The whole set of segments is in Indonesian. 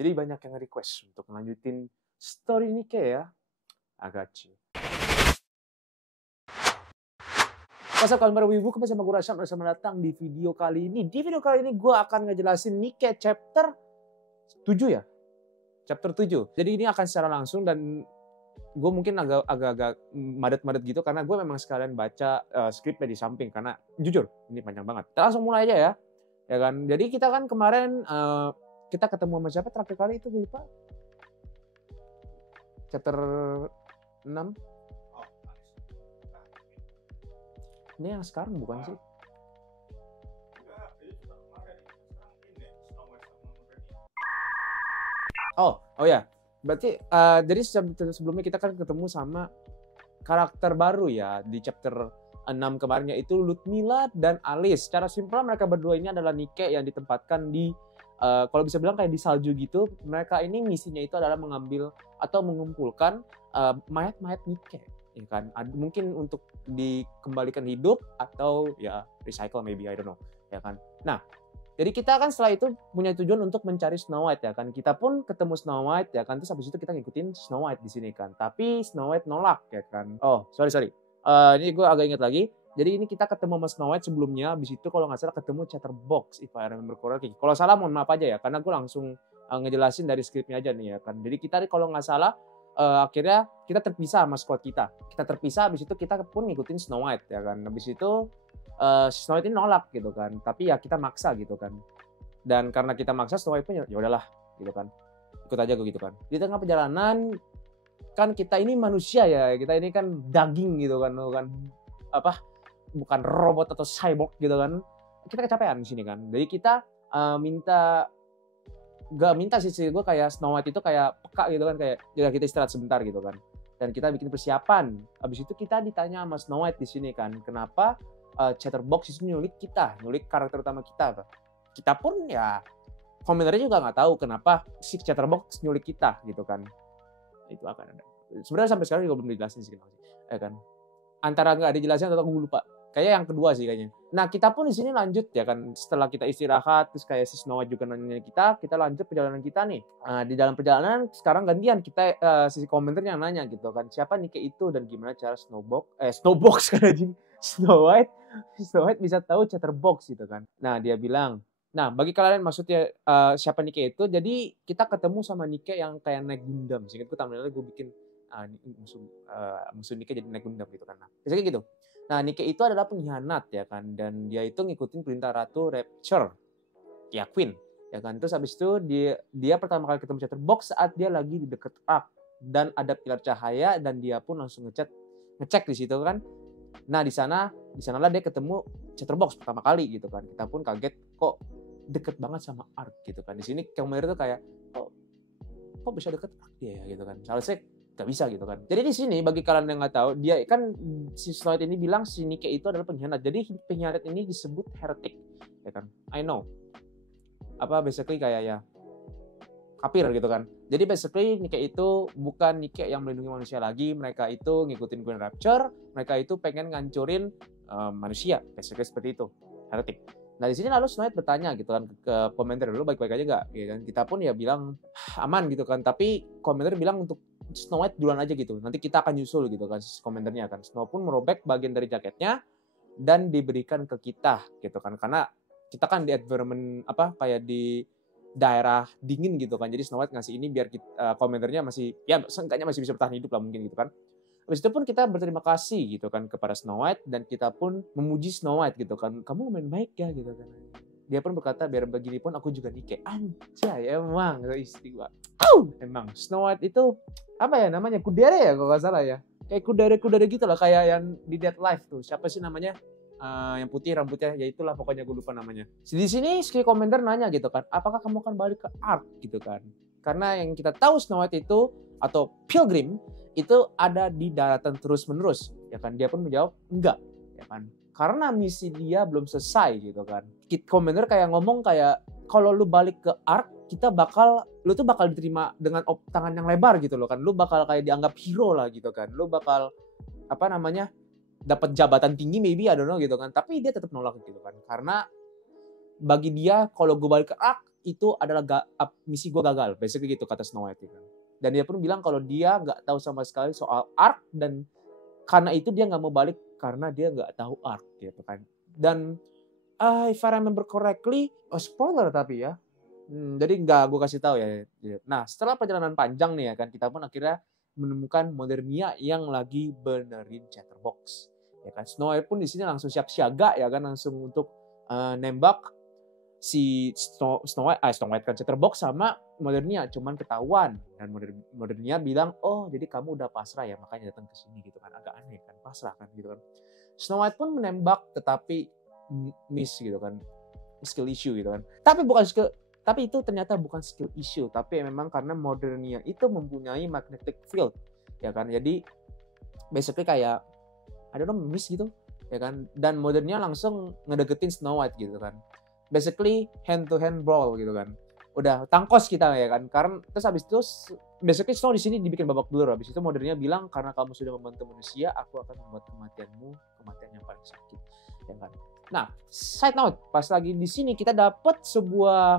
Jadi banyak yang request untuk ngelanjutin story Nikke ya. Agachi. What's up kawan wibu, kembali sama gue Rasyam dan selamat datang di video kali ini. Di video kali ini gue akan ngejelasin Nikke chapter 7 ya. Chapter 7. Jadi ini akan secara langsung dan gue mungkin agak madet-madet gitu karena gue memang sekalian baca skripnya di samping karena jujur ini panjang banget. Kita langsung mulai aja ya. Ya kan. Jadi kita kan kemarin kita ketemu sama siapa terakhir kali itu gue lupa. Chapter 6. Ini yang sekarang bukan sih? Oh ya. Berarti jadi sebelumnya kita kan ketemu sama karakter baru ya di chapter 6 kemarin, yaitu Ludmilla dan Alice. Secara simpel mereka berdua ini adalah Nikke yang ditempatkan di kalau bisa bilang kayak di salju gitu. Mereka ini misinya itu adalah mengambil atau mengumpulkan mayat-mayat Nikke. Ya kan, mungkin untuk dikembalikan hidup atau ya recycle maybe, I don't know, ya kan. Nah, jadi kita kan setelah itu punya tujuan untuk mencari Snow White ya kan. Kita pun ketemu Snow White ya kan, terus habis itu kita ngikutin Snow White di sini kan. Tapi Snow White nolak ya kan. Oh, sorry. Ini gue agak ingat lagi. Jadi ini kita ketemu sama Snow White sebelumnya, habis itu kalau nggak salah ketemu Chatterbox, if I remember correctly. Kalau salah mohon maaf aja ya, karena gue langsung ngejelasin dari skripnya aja nih ya kan. Jadi kita kalau nggak salah akhirnya kita terpisah sama squad kita. Kita terpisah, habis itu kita pun ngikutin Snow White ya kan. Habis itu Snow White ini nolak gitu kan. Tapi ya kita maksa gitu kan. Dan karena kita maksa, Snow White pun ya udahlah gitu kan. Ikut aja gitu kan. Di tengah perjalanan kan kita ini manusia ya. Kita ini kan daging gitu kan. Bukan robot atau cyborg gitu kan. Kita kecapean di sini kan. Jadi kita gak minta sih gue kayak Snow White itu kayak peka gitu kan, kayak ya kita istirahat sebentar gitu kan, dan kita bikin persiapan. Habis itu kita ditanya sama Snow White di sini kan, kenapa Chatterbox itu nyulik karakter utama kita. Kita pun ya komentarnya juga nggak tahu kenapa si Chatterbox nyulik kita gitu kan. Itu akan ada. Sebenarnya sampai sekarang juga belum dijelasin sih, ya kan. Antara nggak dijelasin atau gue lupa. Kayaknya yang kedua sih kayaknya. Nah, kita pun di sini lanjut ya kan. Setelah kita istirahat, terus kayak si Snow White juga nanya kita lanjut perjalanan kita nih. Di dalam perjalanan sekarang gantian kita sisi komentarnya yang nanya gitu kan. Siapa Nikke itu dan gimana cara Snow White bisa tahu Chatterbox gitu kan. Nah, dia bilang, nah bagi kalian maksudnya siapa Nikke itu, jadi kita ketemu sama Nikke yang kayak naik Gundam. Seingatku thumbnailnya gue bikin musuh Nikke jadi naik Gundam gitu kan. Nah, biasanya gitu. Nah, Nikke itu adalah pengkhianat ya kan, dan dia itu ngikutin perintah Ratu Rapture, ya Queen, ya kan. Terus habis itu dia pertama kali ketemu Chatterbox saat dia lagi di deket Ark dan ada pilar cahaya dan dia pun langsung ngecek di situ kan. Nah, di sanalah dia ketemu Chatterbox pertama kali gitu kan. Kita pun kaget kok deket banget sama Ark gitu kan. Di sini Kyomer tuh kayak kok bisa deket Ark dia ya gitu kan. Soalnya gak bisa gitu kan. Jadi di sini bagi kalian yang nggak tahu, dia kan si Snow White ini bilang si Nikke itu adalah pengkhianat. Jadi pengkhianat ini disebut heretic, ya kan? I know. Basically kayak ya kafir gitu kan. Jadi basically Nikke itu bukan Nikke yang melindungi manusia lagi. Mereka itu ngikutin Queen Rapture. Mereka itu pengen ngancurin manusia. Basically seperti itu. Heretic. Nah di sini lalu Snow White bertanya gitu kan ke komentar dulu, baik-baik aja nggak? Ya kan? Kita pun ya bilang aman gitu kan. Tapi komentar bilang untuk Snow White duluan aja gitu. Nanti kita akan nyusul gitu kan komentarnya kan. Snow pun merobek bagian dari jaketnya dan diberikan ke kita gitu kan. Karena kita kan di environment kayak di daerah dingin gitu kan. Jadi Snow White ngasih ini biar kita, komentarnya masih ya seenggaknya masih bisa bertahan hidup lah mungkin gitu kan. Habis itu pun kita berterima kasih gitu kan kepada Snow White dan kita pun memuji Snow White gitu kan. Kamu lumayan baik ya gitu kan. Dia pun berkata biar begini pun aku juga Nikke. Anjay emang istimewa. Emang Snow White itu namanya kudere ya kalau nggak salah ya. Kayak kudere gitu lah, kayak yang di Dead Life tuh. Siapa sih namanya? Yang putih rambutnya, ya itulah pokoknya gue lupa namanya. Di sini ski komentar nanya gitu kan, apakah kamu akan balik ke Ark gitu kan? Karena yang kita tahu Snow White itu atau Pilgrim itu ada di daratan terus-menerus, ya kan? Dia pun menjawab enggak, ya kan? Karena misi dia belum selesai gitu kan. Komentar kayak ngomong kayak kalau lu balik ke Ark, lu tuh bakal diterima dengan tangan yang lebar gitu loh kan. Lu bakal kayak dianggap hero lah gitu kan. Lu bakal dapat jabatan tinggi maybe, I don't know gitu kan. Tapi dia tetap nolak gitu kan. Karena bagi dia kalau gue balik ke Ark, itu adalah misi gue gagal, basically gitu kata Snow White kan. Dan dia pun bilang kalau dia nggak tahu sama sekali soal arc, dan karena itu dia nggak mau balik karena dia nggak tahu arc gitu kan. Dan if I remember correctly, spoiler tapi ya. Jadi nggak gue kasih tahu ya. Nah, setelah perjalanan panjang nih ya kan, kita pun akhirnya menemukan Modernia yang lagi benerin Chatterbox. Ya kan, Snow White pun di sini langsung siap siaga ya kan, langsung untuk nembak si Snow White kan Chatterbox sama Modernia, cuman ketahuan, dan Modernia bilang, oh jadi kamu udah pasrah ya makanya datang ke sini gitu kan, agak aneh kan, pasrah kan gitu kan. Snow White pun menembak tetapi miss gitu kan, skill issue gitu kan, tapi itu ternyata bukan skill issue, tapi memang karena Modernia itu mempunyai magnetic field ya kan, jadi basically kayak ada miss gitu ya kan, dan Modernia langsung ngedeketin Snow White gitu kan. Basically hand to hand brawl gitu kan. Udah tangkos kita ya kan. Karena terus habis itu basically Snow di sini dibikin babak belur. Habis itu Modernia bilang karena kamu sudah membantu manusia, aku akan membuat kematianmu kematian yang paling sakit. Ya kan. Nah, side note, pas lagi di sini kita dapat sebuah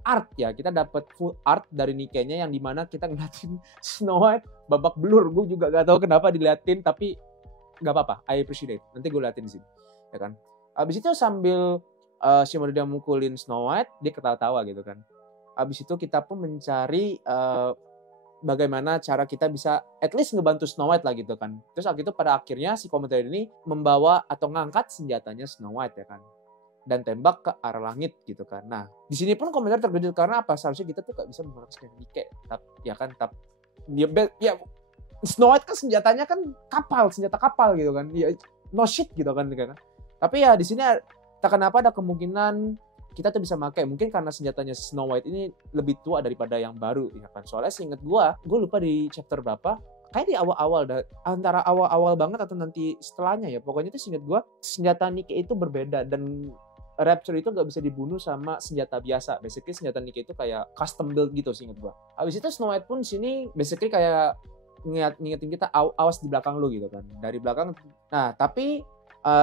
art ya. Kita dapat full art dari Nikkei-nya yang dimana kita ngeliatin Snow White babak belur. Gue juga gak tahu kenapa diliatin, tapi gak apa-apa. I appreciate. Nanti gue liatin di sini. Ya kan. Habis itu sambil si Modernia mukulin Snow White, dia ketawa-tawa gitu kan. Abis itu kita pun mencari bagaimana cara kita bisa at least ngebantu Snow White lah gitu kan. Terus waktu itu pada akhirnya si komandan ini membawa atau ngangkat senjatanya Snow White ya kan. Dan tembak ke arah langit gitu kan. Nah, di sini pun komandan terkejut karena apa? Seharusnya kita tuh gak bisa menggunakan senjata Nikkei. Ya kan, ya Snow White kan senjatanya kan senjata kapal gitu kan. Ya no shit gitu kan. Tapi ya di sini tak kenapa ada kemungkinan kita tuh bisa pakai, mungkin karena senjatanya Snow White ini lebih tua daripada yang baru ya kan. Soalnya seinget gue lupa di chapter berapa, kayak di awal-awal, antara awal-awal banget atau nanti setelahnya ya. Pokoknya itu seinget gue senjata Nikkei itu berbeda, dan Rapture itu gak bisa dibunuh sama senjata biasa. Basically senjata Nikkei itu kayak custom build gitu seinget gue. Habis itu Snow White pun sini basically kayak ngingetin kita awas di belakang lu gitu kan, dari belakang. Nah tapi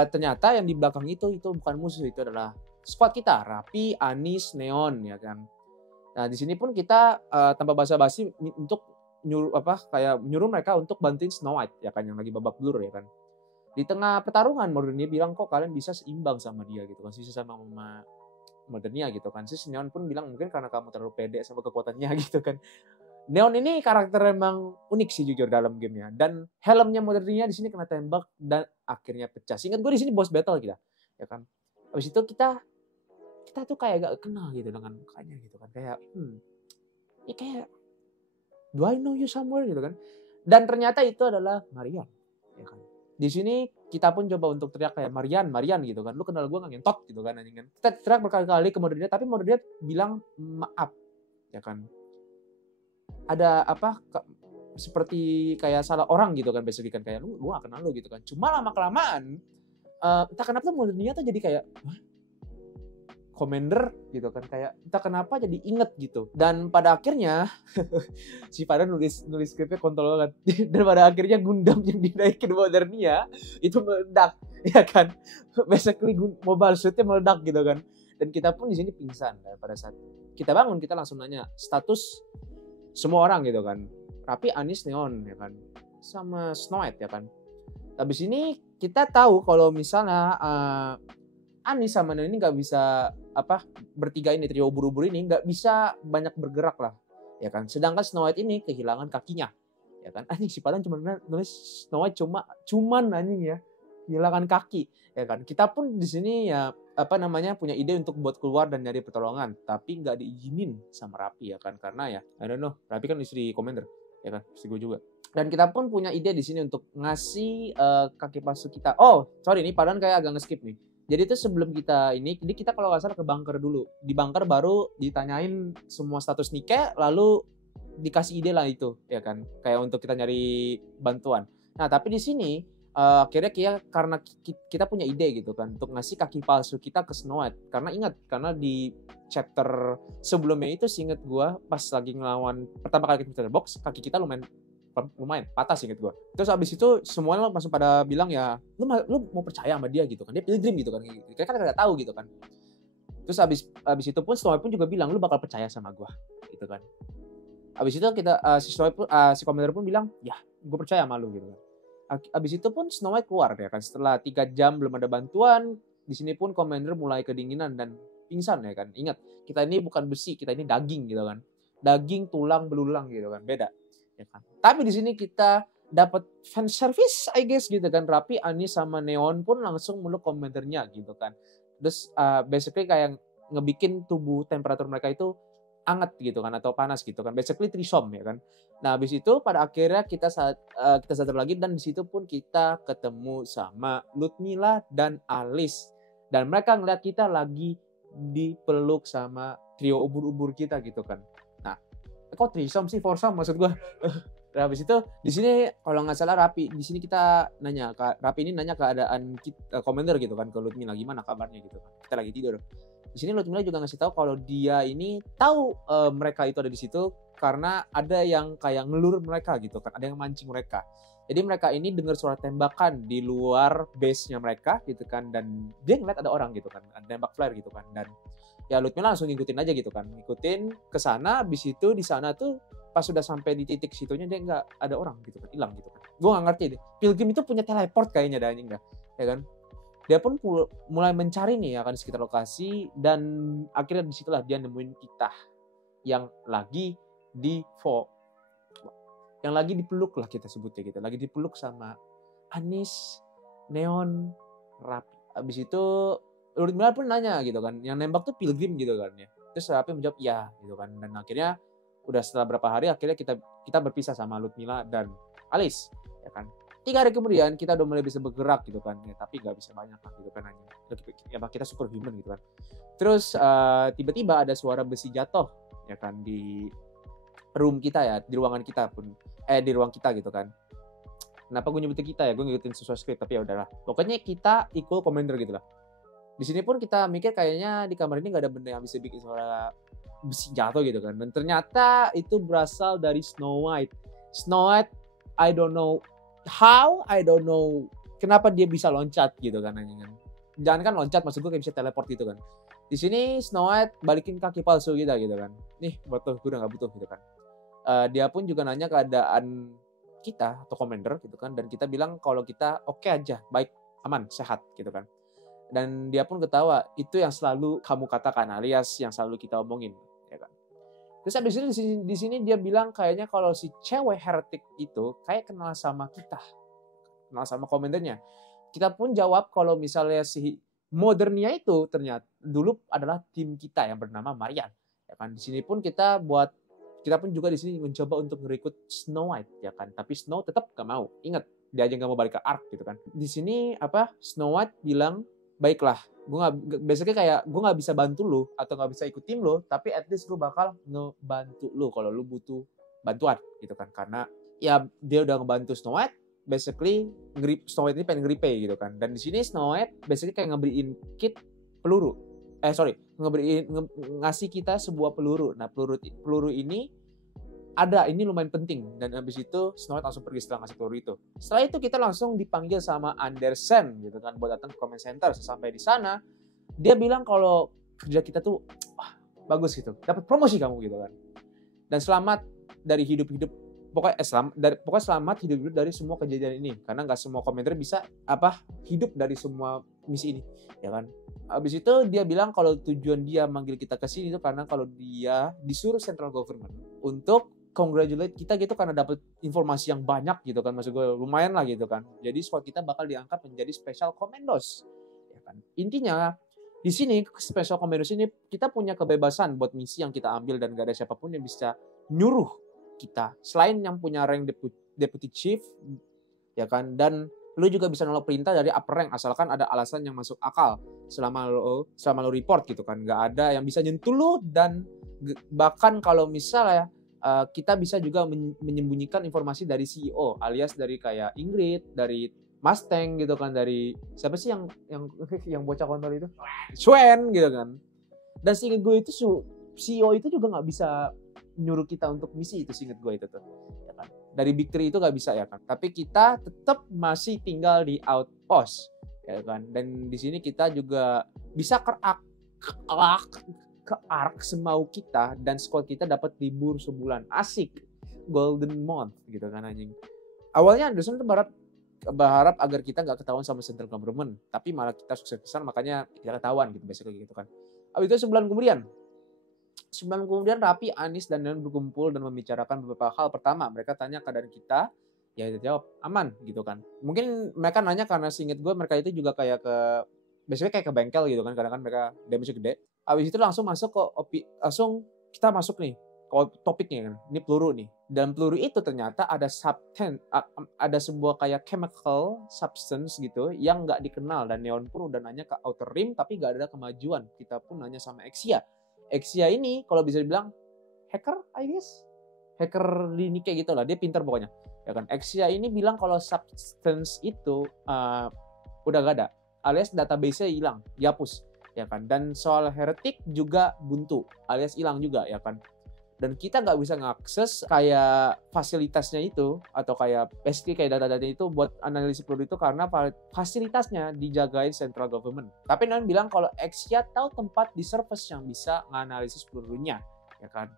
ternyata yang di belakang itu bukan musuh, itu adalah squad kita, Rapi, Anis, Neon ya kan. Nah di sini pun kita tanpa basa-basi untuk nyuruh mereka untuk bantuin Snow White ya kan, yang lagi babak belur ya kan. Di tengah pertarungan Modernia bilang kok kalian bisa seimbang sama dia gitu kan, sisa sama Modernia gitu kan. Si Neon pun bilang mungkin karena kamu terlalu pede sama kekuatannya gitu kan. Neon ini karakter emang unik sih jujur dalam gamenya, dan helmnya Modernia di sini kena tembak dan akhirnya pecah. Seingat gue di sini boss battle kita, ya kan. Habis itu kita tuh kayak gak kenal gitu dengan mukanya gitu kan, kayak ini kayak do I know you somewhere gitu kan. Dan ternyata itu adalah Marian, ya kan. Di sini kita pun coba untuk teriak kayak Marian gitu kan. Lu kenal gue nggak ngentot gitu kan anjing kan. Kita teriak berkali-kali ke Modernia, tapi Modernia bilang maaf, ya kan. Ada seperti kayak salah orang gitu kan, basically kan kayak lu gak kenal lu gitu kan. Cuma lama kelamaan entah kenapa Modernia tuh jadi kayak Commander gitu kan, kayak entah kenapa jadi inget gitu. Dan pada akhirnya si Pada nulis skripnya kontol banget. Dan pada akhirnya Gundam yang dinaikin Modernia itu meledak ya kan. Basically mobile suitnya meledak gitu kan. Dan kita pun di sini pingsan kan. Pada saat kita bangun kita langsung nanya status semua orang gitu kan. Rapi, Anis, Neon ya kan, sama Snow White ya kan. Habis ini kita tahu kalau misalnya Anis sama Neon ini nggak bisa bertiga ini, trio buru-buru ini nggak bisa banyak bergerak lah ya kan. Sedangkan Snow White ini kehilangan kakinya ya kan. Anjing si Padang cuma nulis Snow White cuman anjing ya kehilangan kaki ya kan. Kita pun di sini ya punya ide untuk buat keluar dan nyari pertolongan, tapi nggak diizinin sama Rapi ya kan, karena ya I don't know, Rapi kan istri Commander ya kan, istri gue juga. Dan kita pun punya ide di sini untuk ngasih kaki palsu kita. Oh sorry, ini Padahal kayak agak nge-skip nih. Jadi itu sebelum jadi kita kalau nggak salah ke bunker dulu. Di bunker baru ditanyain semua status Nikkei, lalu dikasih ide lah itu ya kan, kayak untuk kita nyari bantuan. Nah tapi di sini akhirnya karena kita punya ide gitu kan untuk ngasih kaki palsu kita ke Snow White. Karena ingat, karena di chapter sebelumnya itu seinget gue pas lagi ngelawan pertama kali kita box, kaki kita lumayan patah seinget gue. Terus abis itu semuanya langsung pada bilang ya lu mau percaya sama dia gitu kan, dia pilgrim gitu kan, kita kan nggak tahu gitu kan. Terus abis itu pun Snow White pun juga bilang, lu bakal percaya sama gue, gitu kan. Abis itu kita si Commander pun bilang, ya gue percaya sama lu, gitu kan. Abis itu pun Snow White keluar ya kan. Setelah 3 jam belum ada bantuan, di sini pun Commander mulai kedinginan dan pingsan ya kan. Ingat, kita ini bukan besi, kita ini daging gitu kan. Daging, tulang, belulang gitu kan, beda. Ya kan. Tapi di sini kita dapat fan service, I guess gitu kan. Rapi, Anis sama Neon pun langsung meluk Commandernya gitu kan. Terus basically kayak ngebikin tubuh temperatur mereka itu anget gitu kan atau panas gitu kan. Basically trisom ya kan. Nah, habis itu pada akhirnya kita sadar lagi dan di situ pun kita ketemu sama Ludmilla dan Alice. Dan mereka ngeliat kita lagi dipeluk sama trio ubur-ubur kita gitu kan. Nah, kok trisom sih, foursome maksud gue. Nah, habis itu di sini kalau nggak salah Rapi, di sini kita nanya Rapi ini nanya keadaan Commander gitu kan ke Ludmilla, gimana kabarnya gitu kan. Kita lagi tidur. Di sini Ludmilla juga ngasih tahu kalau dia ini tahu mereka itu ada di situ karena ada yang kayak ngelur mereka gitu kan, ada yang mancing mereka. Jadi mereka ini dengar suara tembakan di luar base-nya mereka gitu kan, dan dia ngeliat ada orang gitu kan, ada tembak flare gitu kan, dan ya Ludmilla langsung ngikutin aja gitu kan, ngikutin ke sana. Habis itu di sana tuh pas sudah sampai di titik situnya dia nggak ada orang gitu kan, hilang gitu kan. Gue nggak ngerti deh, Pilgrim itu punya teleport kayaknya dah enggak, ya kan? Dia pun mulai mencari nih ya kan di sekitar lokasi, dan akhirnya disitulah dia nemuin kita yang lagi yang lagi dipeluk lah kita sebutnya gitu, lagi dipeluk sama Anis, Neon, Rapi. Abis itu Ludmilla pun nanya gitu kan, yang nembak tuh Pilgrim gitu kan ya. Terus Rapi menjawab ya gitu kan, dan akhirnya udah setelah berapa hari akhirnya kita berpisah sama Ludmilla dan Alice ya kan. 3 hari kemudian kita udah mulai bisa bergerak gitu kan ya, tapi nggak bisa banyak lah gitu kan, hanya ya kita superhuman gitu kan. Terus tiba-tiba ada suara besi jatuh ya kan di room kita ya, di ruangan kita pun di ruang kita gitu kan. Kenapa gue nyebutin kita ya, gue ngikutin sesuai script, tapi ya udahlah, pokoknya kita equal Commander gitu lah. Di sini pun kita mikir kayaknya di kamar ini gak ada benda yang bisa bikin suara besi jatuh gitu kan. Dan ternyata itu berasal dari Snow White. Snow White, I don't know how, I don't know kenapa dia bisa loncat gitu kan. Jangan kan loncat, maksud gue kayak bisa teleport gitu kan. Di sini Snow White balikin kaki palsu kita gitu kan. Nih, butuh, gue udah gak butuh gitu kan. Dia pun juga nanya keadaan kita atau Commander gitu kan. Dan kita bilang kalau kita oke aja, baik, aman, sehat gitu kan. Dan dia pun ketawa, itu yang selalu kamu katakan, alias yang selalu kita omongin, ya kan. Terus habis itu di sini dia bilang kayaknya kalau si cewek heretik itu kayak kenal sama kita, kenal sama Commandernya. Kita pun jawab kalau misalnya si Modernnya itu ternyata dulu adalah tim kita yang bernama Marian, ya kan. Di sini pun kita pun juga di sini mencoba untuk merekrut Snow White, ya kan. Tapi Snow tetap gak mau. Ingat, dia aja gak mau balik ke Ark gitu kan. Di sini Snow White bilang, baiklah, basically kayak gue nggak bisa bantu lu atau nggak bisa ikut tim lu, tapi at least gue bakal ngebantu lu kalau lu butuh bantuan gitu kan. Karena ya dia udah ngebantu Snow White, basically Snow White ini pengen nge-repay gitu kan. Dan di sini Snow White basically kayak ngeberiin kit peluru. Ngasih kita sebuah peluru. Nah, peluru ini ini lumayan penting, dan habis itu Snow White langsung pergi setelah ngasih peluru itu. Setelah itu kita langsung dipanggil sama Andersen gitu kan buat datang ke command center. Sampai di sana dia bilang kalau kerja kita tuh bagus gitu, dapat promosi kamu gitu kan, dan selamat dari hidup-hidup, pokoknya selamat hidup-hidup dari semua kejadian ini, karena nggak semua commander bisa hidup dari semua misi ini ya kan. Habis itu dia bilang kalau tujuan dia manggil kita ke sini itu karena kalau dia disuruh central government untuk congratulate kita gitu karena dapat informasi yang banyak gitu kan, maksud gue lumayan lah gitu kan. Jadi squad kita bakal diangkat menjadi special commandos ya kan. Intinya di sini special commandos ini kita punya kebebasan buat misi yang kita ambil, dan gak ada siapapun yang bisa nyuruh kita selain yang punya rank deputy chief ya kan. Dan lu juga bisa nolak perintah dari upper rank asalkan ada alasan yang masuk akal selama lu report gitu kan. Gak ada yang bisa nyentuh lu, dan bahkan kalau misalnya kita bisa juga menyembunyikan informasi dari CEO, alias dari kayak Ingrid, dari Mustang gitu kan, dari siapa sih yang bocah kontol itu? Swen gitu kan. Dan seinget gue itu CEO itu juga nggak bisa nyuruh kita untuk misi itu, seinget gue itu tuh. Ya kan? Dari Big Three itu nggak bisa ya kan. Tapi kita tetap masih tinggal di outpost ya kan. Dan di sini kita juga bisa kerak ke Ark semau kita dan squad kita dapat libur sebulan. Asik. Golden month gitu kan anjing. Awalnya Anderson tuh berharap agar kita nggak ketahuan sama central government, tapi malah kita sukses besar makanya kita ketahuan gitu basically gitu kan. Habis itu sebulan kemudian Rapi, Anis dan Neon berkumpul dan membicarakan beberapa hal. Pertama, mereka tanya keadaan kita, ya kita jawab aman gitu kan. Mungkin mereka nanya karena seinget gue mereka itu juga kayak biasanya kayak ke bengkel gitu kan, kadang kan mereka damage gede. Habis itu langsung masuk ke langsung kita masuk nih ke topiknya kan. Ini peluru nih. Dan peluru itu ternyata ada ada sebuah kayak chemical substance gitu yang nggak dikenal, dan Neon pun udah nanya ke Outer Rim tapi nggak ada kemajuan. Kita pun nanya sama Exia. Exia ini kalau bisa dibilang hacker, I guess. Hacker di Nikkei gitu lah, dia pintar pokoknya. Ya kan, Exia ini bilang kalau substance itu udah gak ada, alias database-nya hilang, dihapus, ya kan. Dan soal heretic juga buntu, alias hilang juga, ya kan. Dan kita nggak bisa ngakses kayak fasilitasnya itu, atau kayak basically kayak data-data itu buat analisis peluru itu karena fasilitasnya dijagain central government. Tapi Nan bilang kalau Exia tahu tempat di surface yang bisa nganalisis pelurunya, ya kan.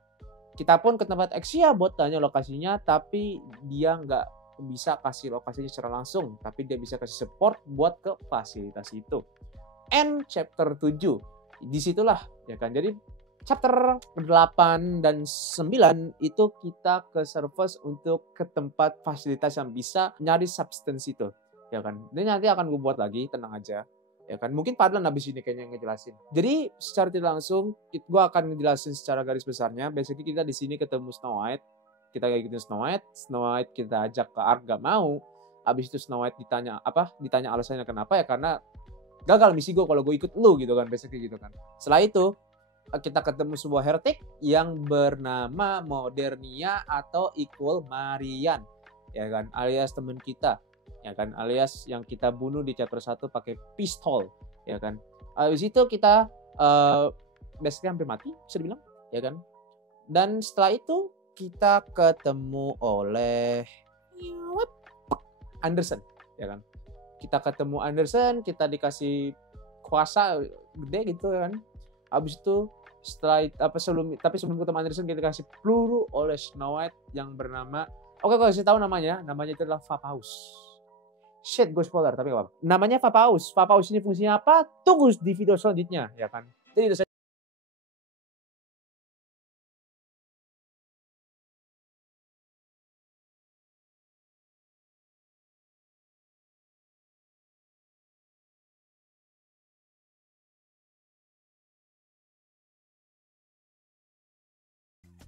Kita pun ke tempat Exia buat tanya lokasinya, tapi dia nggak bisa kasih lokasinya secara langsung, tapi dia bisa kasih support buat ke fasilitas itu. And chapter 7, disitulah, ya kan. Jadi chapter 8 dan 9 itu kita ke surface untuk ke tempat fasilitas yang bisa nyari substance itu, ya kan. Ini nanti akan gue buat lagi, tenang aja, ya kan. Mungkin Padlan habis ini kayaknya ngejelasin. Jadi secara tidak langsung gue akan ngejelasin secara garis besarnya. Basically kita di sini ketemu Snow White, kita kayak gitu Snow White kita ajak ke Ark, gak mau. Habis itu Snow White ditanya alasannya kenapa, ya karena gagal misi gue kalau gue ikut lu gitu kan, basically gitu kan. Setelah itu kita ketemu sebuah heretic yang bernama Modernia atau Equal Marian, ya kan, alias teman kita, ya kan, alias yang kita bunuh di chapter 1 pakai pistol, ya kan. Habis itu kita basically hampir mati bisa dibilang, ya kan. Dan setelah itu kita ketemu oleh Anderson, ya kan. Kita ketemu Anderson, kita dikasih kuasa gede gitu kan. Habis itu sebelum ketemu Anderson kita dikasih peluru oleh Snow White yang bernama, oke gue kasih tahu namanya itu adalah Vapaus. Shit, gue spoiler tapi gak apa-apa. Namanya Vapaus ini fungsinya apa? Tunggu di video selanjutnya, ya kan. Jadi itu